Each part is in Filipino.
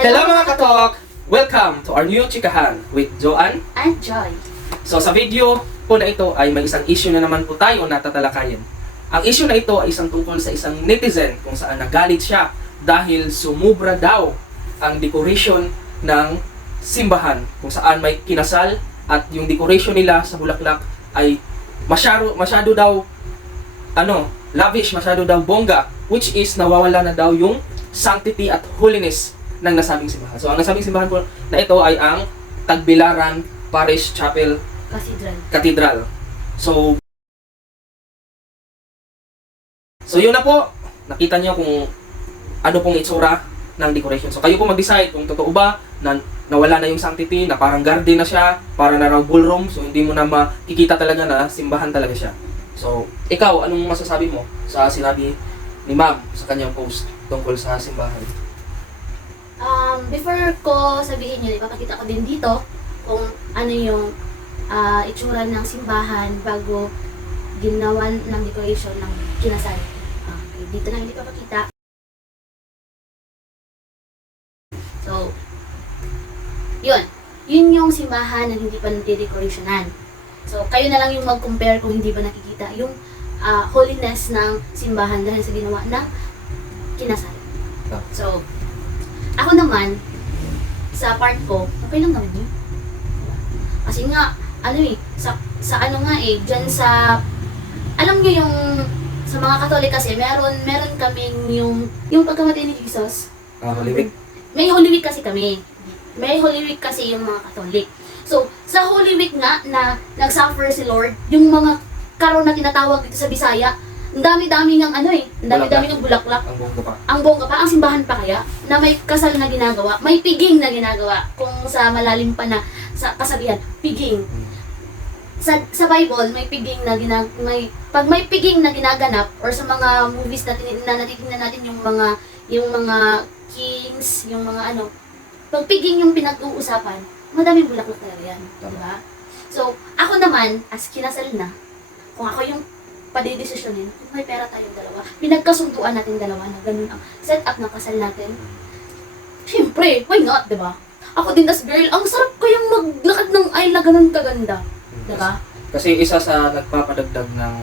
Hello mga katok! Welcome to our new chikahan with Joanne and Joy. So sa video po na ito ay may isang issue na naman po tayo na tatalakayin. Ang issue na ito ay isang tungkol sa isang netizen kung saan nagalit siya dahil sumubra daw ang decoration ng simbahan kung saan may kinasal at yung decoration nila sa bulaklak ay masyado daw lavish, masyado daw bongga, which is nawawala na daw yung sanctity at holiness ng nasabing simbahan. So ang nasabing simbahan po na ito ay ang Tagbilaran Parish Chapel Cathedral. So yun na po, nakita niyo kung ano pong itsura ng decoration. So kayo po mag-decide kung totoo ba na nawala na yung sanctity, na parang garden na siya, para na raw ballroom, so hindi mo na makikita talaga na simbahan talaga siya. So ikaw, anong masasabi mo sa sinabi ni Ma'am sa kanyang post tungkol sa simbahan? Before ko sabihin yun, ipapakita ko din dito kung ano yung itsura ng simbahan bago ginawan ng decoration ng kinasal. Okay, dito na hindi papakita. So, yun yung simbahan na hindi pa nade-decorationan. So, kayo na lang yung mag-compare kung hindi ba nakikita yung holiness ng simbahan dahil sa ginawa ng kinasal. So, ako naman, sa part ko, okay lang naman yun. Kasi nga, dyan sa, alam nyo yung, sa mga Katolik kasi, meron kaming yung pagkamatay ni Jesus. Holy Week? May Holy Week kasi kami. May Holy Week kasi yung mga Katolik. So, sa Holy Week nga, na nag-suffer si Lord, yung mga karon na tinatawag dito sa Bisaya, ang dami-dami ng ang dami-dami ng bulaklak. Ang bongga pa. Ang bongga pa, ang simbahan pa kaya, na may kasal na ginagawa, may piging na ginagawa, kung sa malalim pa na sa kasabihan, piging. Sa Bible, may piging na pag may piging na ginaganap, or sa mga movies na natitingnan natin yung mga kings, yung mga pag piging yung pinag-uusapan, madaming bulaklak talaga yan, diba? So, ako naman, as kinasal na, kung ako yung padidesisyonin, kung may pera tayong dalawa, pinagkasunduan natin dalawa na ganun ang setup ng kasal natin, syempre, why not, diba? Ako din as girl, ang sarap kayang maglakad ng aisle na ganun kaganda, diba? Kasi isa sa nagpapadagdag ng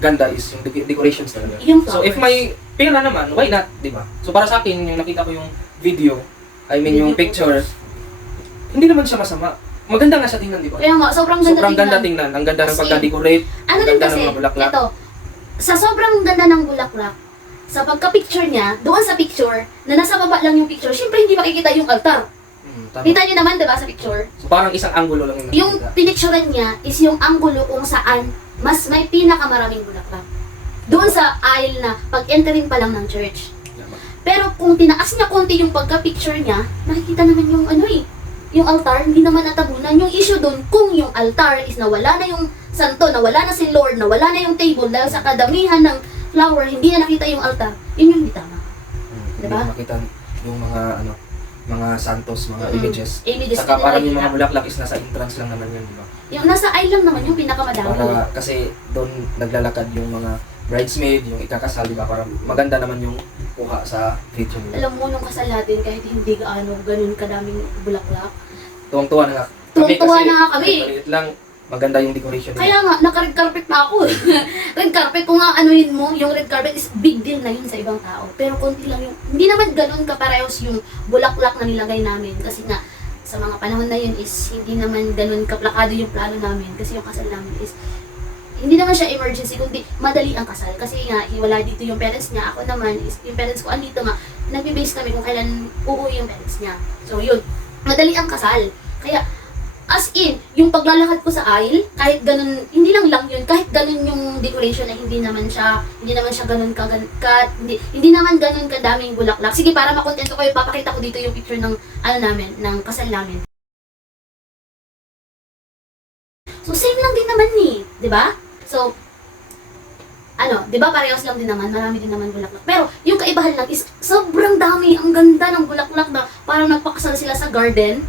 ganda is yung decorations talaga. Yung so if may pera naman, why not, diba? So para sa akin, yung nakita ko yung video, yung picture, hindi naman siya masama. Maganda nga siya tingnan, di ba? Kaya nga, sobrang ganda tingnan. Ang ganda ng pagka-decorate, ang ganda ng mga bulaklak. Ito, sa sobrang ganda ng bulaklak, sa pagka-picture niya, doon sa picture, na nasa baba lang yung picture, syempre hindi makikita yung altar. Tama. Kita niyo naman, diba, sa picture? So parang isang angulo lang yung nakikita. Yung pinicturean niya is yung angulo kung saan mas may pinakamaraming bulaklak. Doon sa aisle na pag-entering pa lang ng church. Pero kung tinaas niya konti yung pagka-picture niya, nakikita naman yung yung altar, hindi naman natabunan. Yung issue doon, kung yung altar is nawala na yung santo, nawala na si Lord, nawala na yung table, dahil sa kadamihan ng flower, hindi na nakita yung altar, yun yung hindi tama. Diba? Hindi makita yung mga santos, mga images. Saka parang yung mga bulaklak is nasa entrance lang naman yun, di ba? Yung nasa aisle lang naman yung pinakamadami. Kasi doon naglalakad yung mga bridesmaid, yung ikakasal, di ba? Parang maganda naman yung kuha sa video nila. Alam mo, nung kasal natin, kahit hindi ganun kadaming bulaklak, tuwang-tuwa na nga. Tuwang-tuwa na nga kami. Maliit lang, maganda yung decoration nila. Kaya nga, naka-red carpet pa ako. Red carpet, kung nga anuhin mo, yung red carpet is big deal na yun sa ibang tao. Pero konti lang yung, hindi naman ganun kaparehos yung bulaklak na nilagay namin. Kasi nga, sa mga panahon na yun is, hindi naman ganun kaplakado yung plano namin. Kasi yung kasal namin is, hindi naman siya emergency, kundi madali ang kasal. Kasi nga, wala dito yung parents niya. Ako naman, is, yung parents ko andito nga, nagbe-base kami kung kailan uuwi yung parents niya. So yun, madali ang kasal. Kaya, as in, yung paglalakad ko sa aisle, kahit ganun, hindi lang yun, kahit ganun yung decoration na hindi naman siya ganun hindi naman ganun kadaming bulaklak. Sige, para makontento kayo, papakita ko dito yung picture ng, ng kasal namin. So, same lang din naman di ba? So, di ba parehas lang din naman, marami din naman bulaklak. Pero, yung kaibahan lang is, sobrang dami, ang ganda ng bulaklak na parang nagpakasal sila sa garden.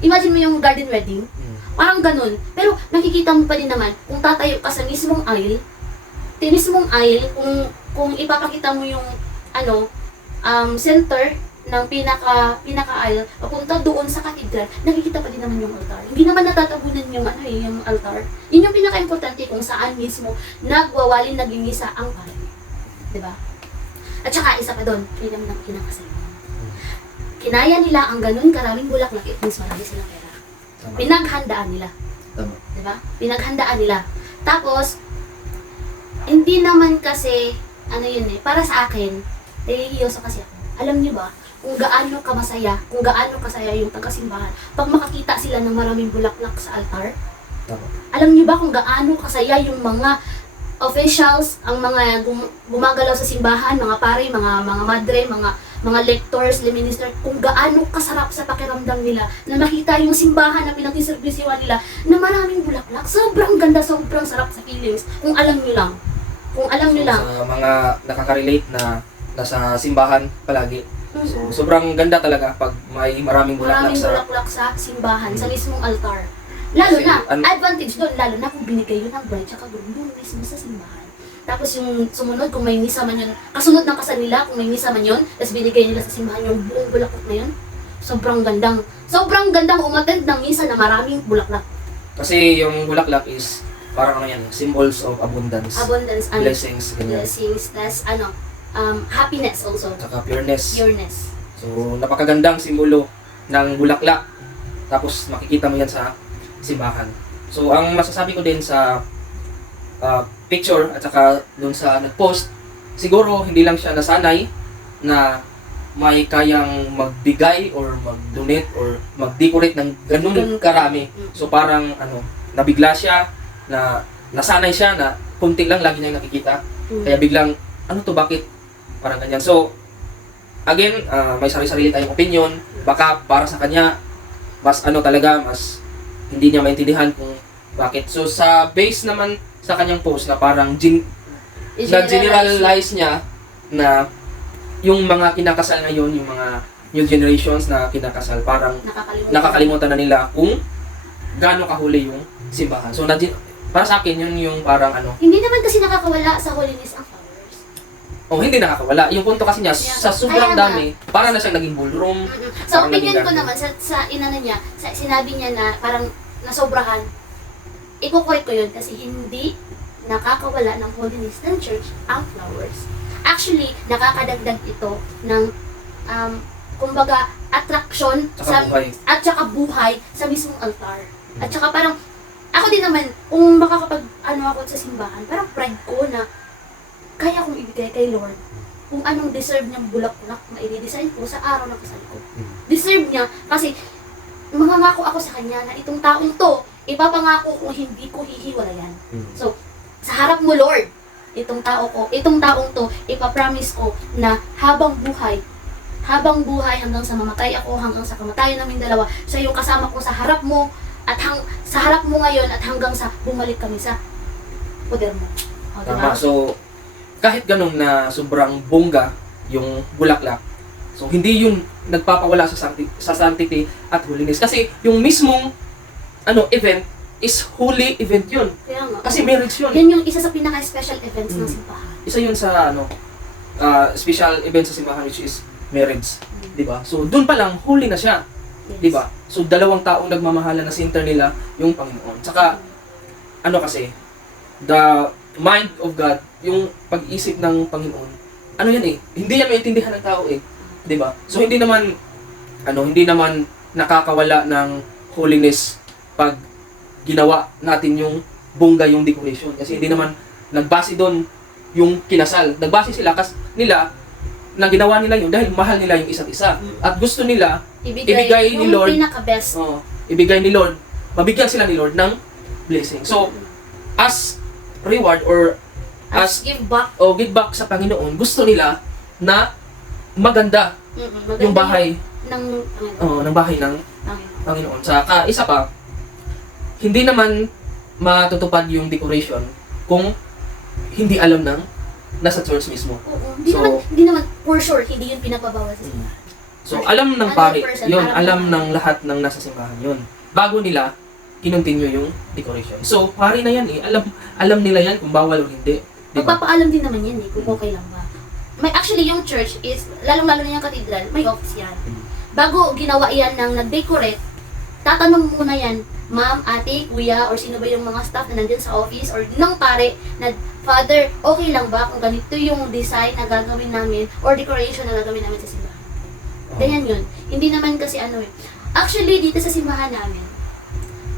Imagine mo yung garden wedding. Parang ganun. Pero nakikita mo pa din naman, kung tatayo ka sa mismong aisle, kung ipapakita mo yung center ng pinaka-aisle, papunta doon sa cathedral, nakikita pa din naman yung altar. Hindi naman natatabunan yung yung altar. Yun yung pinaka-importante kung saan mismo nagwawali nagmimisa ang pare. 'Di ba? At saka isa pa doon, yun naman ang kinakasal. Kinaya nila ang ganun karaming bulaklak, it means marami silang pera. Tama. Pinaghandaan nila. Tama. 'Di ba? Pinaghandaan nila. Tapos, hindi naman kasi, para sa akin, relihiyoso kasi ako. Alam niyo ba, kung gaano kasaya yung taga-simbahan, pag makakita sila ng maraming bulaklak sa altar, Tama. alam niyo ba kung gaano kasaya yung mga officials, ang mga gumagalaw sa simbahan, mga pare, mga madre, mga lectors, minister, kung gaano kasarap sa pakiramdam nila na makita yung simbahan na pinagsiservisyohan nila na maraming bulaklak. Sobrang ganda, sobrang sarap sa feelings. Kung alam niyo lang. Kung alam niyo lang. Sa mga nakaka-relate na nasa simbahan palagi. So, sobrang ganda talaga pag may maraming bulaklak Maraming sa... bulaklak sa simbahan, sa mismong altar. Lalo Kasi, na, advantage doon, lalo na kung binigay yun ng bride tsaka doon mismo sa simbahan. Tapos yung sumunod, kung may misa man yun, kasunod ng kasal nila, kung may misa man yun, tapos binigay nila sa simbahan yung buong bulaklak na yun, sobrang gandang umattend ng misa na maraming bulaklak. Kasi yung bulaklak is parang symbols of abundance. Abundance and Blessings, ganyan. blessings, tas happiness also. Saka pureness. Pureness. So, napakagandang simbolo ng bulaklak. Tapos, makikita mo yan sa simbahan. So, ang masasabi ko din sa picture at saka dun sa nag-post, siguro hindi lang siya nasanay na may kayang magbigay or mag-donate or mag-decorate ng ganun karami. So, parang nabigla siya, na nasanay siya na kunti lang lagi niya nakikita. Kaya biglang, bakit? Parang ganyan. So, again, may sarili-sarili tayong opinion. Baka para sa kanya, mas mas hindi niya maintindihan kung bakit. So, sa base naman sa kanyang post na parang na-generalize niya na yung mga kinakasal ngayon, yung mga new generations na kinakasal, parang nakakalimutan na nila kung gaano kahuli yung simbahan. So, para sa akin, yun yung parang Hindi naman kasi nakakawala sa holiness ang flowers. hindi nakakawala. Yung punto kasi niya, sa sobrang Kaya dami, parang na siyang naging ballroom. Sa Parang opinion naging ko garden. naman, sinabi niya na parang nasobrahan, iko-correct ko yun kasi hindi nakakawala ng holiness ng church ang flowers. Actually, nakakadagdag ito ng kumbaga attraction at saka buhay sa mismong altar. At saka parang ako din naman, kung makakapag ako sa simbahan, parang pride ko na kaya kong ibigay kay Lord kung anong deserve niyang bulaklak na i-design ko sa araw ng kasal ko. Deserve niya kasi mangangako ako sa kanya na itong taong to, ipapangako kung hindi ko hihiwalayan. So, sa harap mo Lord, itong taong to, ipapromise ko na habang buhay hanggang sa mamatay ako, hanggang sa kamatayan namin dalawa, sa iyong kasama ko sa harap mo, at sa harap mo ngayon at hanggang sa bumalik kami sa poder mo. O, Tama. diba? So, kahit ganun na sobrang bongga yung bulaklak, so hindi yun nagpapawala sa sanctity at holiness. Kasi yung mismong event is holy event yun. Kaya nga. Kasi marriage yun. Yan yung isa sa pinaka-special events ng simbahan. Isa yun sa special event sa simbahan, which is marriage. Diba? So, dun pa lang, holy na siya. Yes. Diba? So, dalawang taong nagmamahala na center nila yung Panginoon. Tsaka, kasi, the mind of God, yung pag-isip ng Panginoon, hindi yan maintindihan ng tao diba? So, hindi naman nakakawala ng holiness pag ginawa natin yung bongga yung decoration. Kasi hindi naman nagbase doon yung kinasal. Nagbase sila na ginawa nila yun dahil mahal nila yung isa't isa. At gusto nila ibigay ni yung Lord, pinaka-best. ibigay ni Lord, mabigyan sila ni Lord ng blessing. So, as reward or as give back. give back sa Panginoon, gusto nila na maganda yung bahay ng bahay ng Panginoon. Saka isa pa, hindi naman matutupad yung decoration kung hindi alam ng nasa church mismo. Oo, hindi naman for sure hindi yun pinagbabawal sa simbahan. So, alam ng pari, 100% yun, alam naman. ng lahat ng nasa simbahan yun. Bago nila, kinontinue yung decoration. So, pari na yan alam nila yan kung bawal o hindi. Diba? Magpapaalam din naman yan kung okay lang ba. may actually yung church is, lalong-lalo na yung cathedral, may office yan. Bago ginawa yan ng nag-decorate, tatanong muna yan, ma'am, ate, kuya, or sino ba yung mga staff na nandyan sa office, or ng pare, na, Father, okay lang ba kung ganito yung design na gagawin namin, or decoration na gagawin namin sa simbahan? Ganyan yun. Hindi naman kasi ano eh. Actually, dito sa simbahan namin,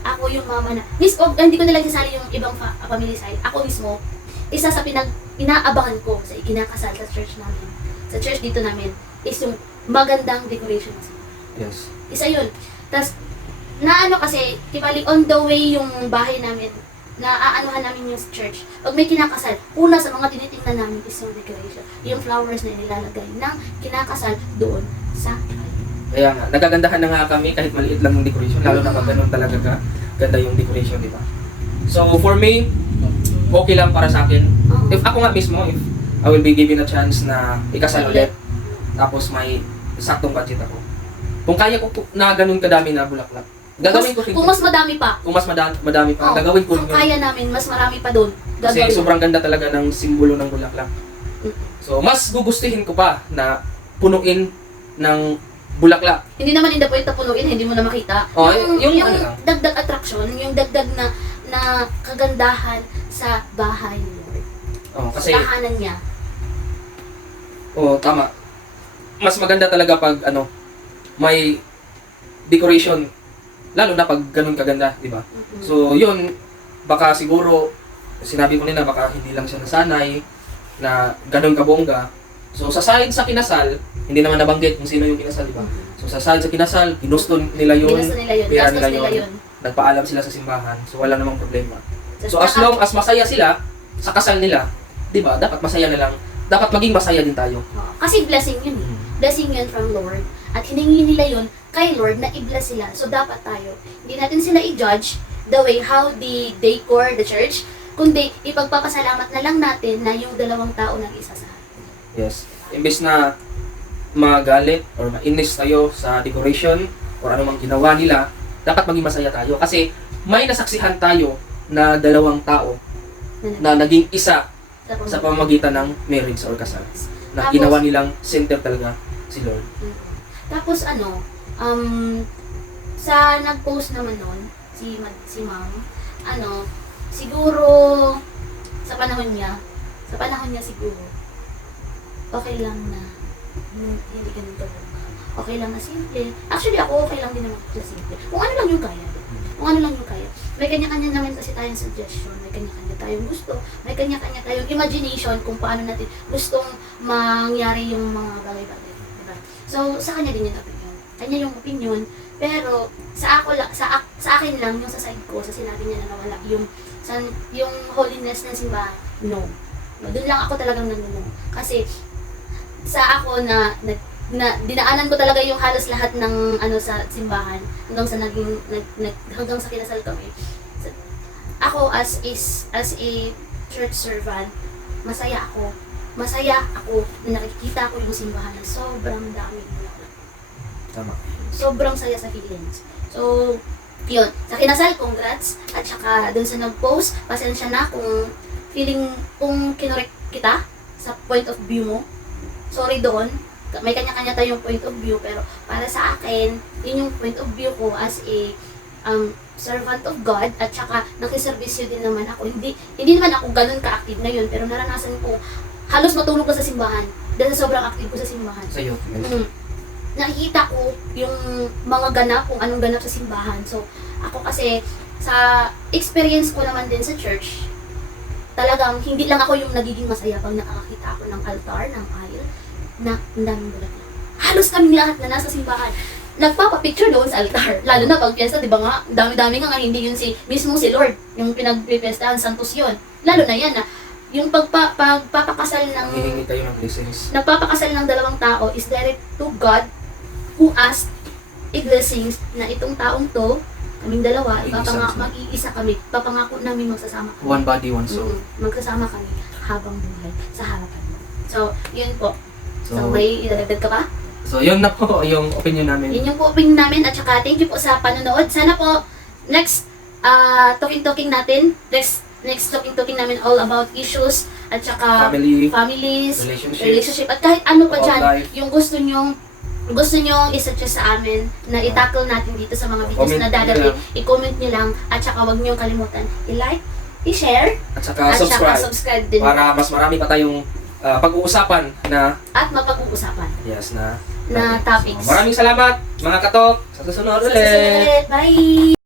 ako yung mama na, hindi ko nila sasali yung ibang family side. Ako mismo, isa sa inaabangan ko sa ikinakasal sa church namin. Sa church dito namin, is yung magandang decoration na simbahan. Yes. Isa yun. Tapos, na ano kasi, tibali on the way yung bahay namin, na aanuhan namin yung church. Pag may kinakasal, una sa mga tinitingnan namin is yung decoration. Yung flowers na nilalagay ng kinakasal doon sa bahay. Kaya nga, nagagandahan na nga kami kahit maliit lang yung decoration, lalo na pag ganun talaga ka, ganda yung decoration, di ba? So, for me, okay lang para sa akin. Oo. If ako nga mismo, if I will be given a chance na ikasal ulit, tapos may saktong budget ako. Kung kaya ko na ganun kadami na bulaklak, gagawin ko rin. Kung mas madami pa, Kung mas madami pa, Oo. gagawin ko rin kung yun. kaya namin, mas marami pa doon. Kasi Gagawin. sobrang ganda talaga ng simbolo ng bulaklak. So, mas gugustuhin ko pa na punuin ng bulaklak. Hindi naman in the point na punuin, hindi mo na makita. Oh, yung ano lang. dagdag attraction, yung dagdag na kagandahan sa bahay ni Lord. Oh, kasi Tahanan niya. tama. Mas maganda talaga pag may decoration, lalo na pag ganun kaganda, di ba? Mhm. So, yun, baka siguro sinabi ko nila baka hindi lang siya nasanay na ganun kabongga. So, sa side sa kinasal, hindi naman nabanggit kung sino yung kinasal, di ba? So, sa side sa kinasal, ginusto nila yun, Ginusto nila yun, pera gastos nila yun. nagpaalam sila sa simbahan, so wala namang problema. Tapos So, as long as masaya sila sa kasal nila, di ba, dapat masaya na lang, dapat maging masaya din tayo. Oo. Kasi blessing yun eh. Blessing yun from Lord. At hiningi nila yun kay Lord na i-bless sila. So dapat tayo, hindi natin sila i-judge the way how they decor the church, kundi ipagpapasalamat na lang natin na yung dalawang tao nag-isa sa atin. Yes. Imbes na magalit or mainis tayo sa decoration or anumang ginawa nila, dapat maging masaya tayo. Kasi may nasaksihan tayo na dalawang tao na naging isa sa pamamagitan ng marriage or kasal. Na Tapos- ginawa nilang center talaga si Lord. Mhm. Tapos sa nag-post naman nun, si ma'am, siguro, sa panahon niya siguro, okay lang na, hindi ganito. Okay lang na simple. Actually, ako okay lang din naman sa simple. Kung ano lang yung kaya. May kanya-kanya naman kasi tayong suggestion, may kanya-kanya tayong gusto, may kanya-kanya tayong imagination kung paano natin gustong mangyari yung mga bagay-bagay. Diba? So, sa kanya din yung opinion. Kanya yung opinion, pero sa akin lang, yung sa side ko, sa sinabi niya na nawala, yung holiness ng simbahan, no. Doon lang ako talagang nag-no. Kasi, sa ako na dinaanan ko talaga yung halos lahat ng sa simbahan hanggang sa hanggang sa kinasal kami. Ako as a church servant, masaya ako na nakikita ko yung simbahan na sobrang dami. Tama. Sobrang saya sa feelings. So, yun. Sa kinasal, congrats. At saka dun sa nag-post, pasensya na kung kinorek kita sa point of view mo. Sorry doon. May kanya-kanya tayong point of view, pero para sa akin, yun yung point of view ko as a servant of God, at saka nakiservisyo din naman ako. Hindi naman ako ganun ka-active na yun, pero naranasan ko halos matulog ko sa simbahan dahil sobrang active ko sa simbahan. Sa youth. Nakikita ko yung mga ganap, kung anong ganap sa simbahan. So, ako kasi, sa experience ko naman din sa church, talagang hindi lang ako yung nagiging masaya pag nakakita ako ng altar, ng aisle, na ang daming bulaklak. Halos kaming lahat na nasa simbahan, nagpapapicture doon sa altar. Lalo na pag piyesta, di ba nga, dami-dami nga hindi yun mismo si Lord, yung pinagpipestahan, santos yun. Lalo na yan na, yung pagpapakasal ng, Hihingi tayo ng blessings. nagpapakasal ng dalawang tao is direct to God, who asked blessings na itong taong to, kaming dalawa, mag-iisa kami, papangako namin magsasama kami. One body, one soul. Magsasama kami habang buhay sa harapan mo. So, yun po. So, So, may idadagdag ka pa? So, yun na po yung opinion namin. Yun yung po opinion namin, at saka thank you po sa panonood. Sana po, next talking natin, next Next, talking namin all about issues at saka families, relationship, at kahit ano pa about dyan, life. yung gusto nyo i-suggest sa amin na i-tackle natin dito sa mga videos Comment na nyo dadating. lang. I-comment nyo lang at saka wag nyo kalimutan i-like, i-share, At saka at saka subscribe. subscribe din. Para mas marami pa tayong pag-uusapan na At mapag-uusapan yes na na topics. So, maraming salamat mga katok. Sa susunod Sa ulit. susunod ulit. Bye!